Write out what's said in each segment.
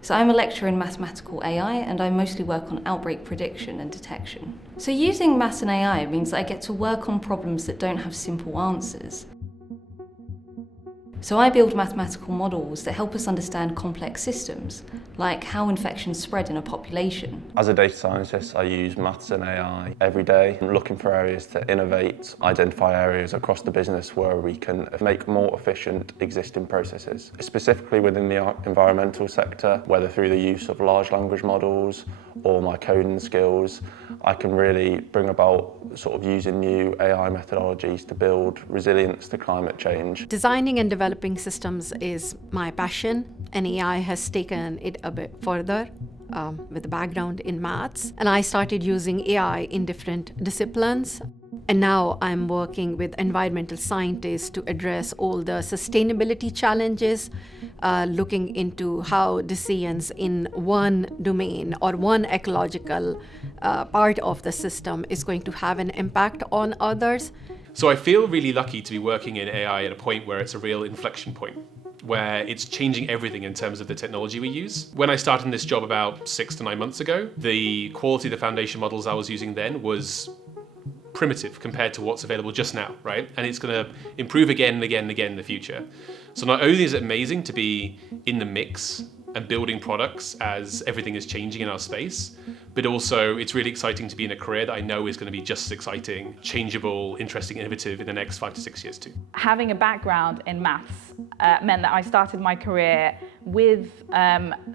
So I'm a lecturer in mathematical AI, and I mostly work on outbreak prediction and detection. So using maths and AI means that I get to work on problems that don't have simple answers. So I build mathematical models that help us understand complex systems, like how infections spread in a population. As a data scientist, I use maths and AI every day. I'm looking for areas to innovate, identify areas across the business where we can make more efficient existing processes. Specifically within the environmental sector, whether through the use of large language models or my coding skills, I can really bring about sort of using new AI methodologies to build resilience to climate change. Designing and developing systems is my passion, and AI has taken it a bit further with a background in maths. And I started using AI in different disciplines. And now I'm working with environmental scientists to address all the sustainability challenges, looking into how decisions in one domain or one ecological part of the system is going to have an impact on others. So I feel really lucky to be working in AI at a point where it's a real inflection point, where it's changing everything in terms of the technology we use. When I started in this job about 6 to 9 months ago, the quality of the foundation models I was using then was primitive compared to what's available just now, right? And it's going to improve again and again and again in the future. So not only is it amazing to be in the mix and building products as everything is changing in our space, but also it's really exciting to be in a career that I know is going to be just as exciting, changeable, interesting, innovative in the next 5 to 6 years too. Having a background in maths meant that I started my career with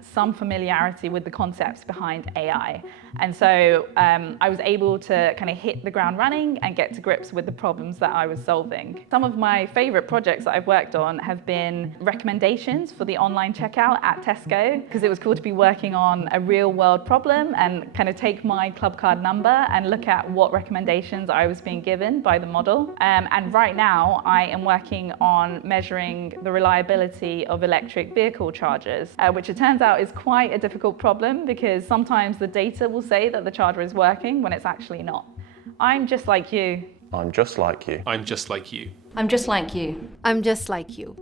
some familiarity with the concepts behind AI. And so I was able to kind of hit the ground running and get to grips with the problems that I was solving. Some of my favorite projects that I've worked on have been recommendations for the online checkout at Tesco, because it was cool to be working on a real world problem and kind of take my club card number and look at what recommendations I was being given by the model. And right now I am working on measuring the reliability of electric vehicle chargers, which it turns out is quite a difficult problem because sometimes the data will say that the charger is working when it's actually not. I'm just like you. I'm just like you. I'm just like you. I'm just like you. I'm just like you.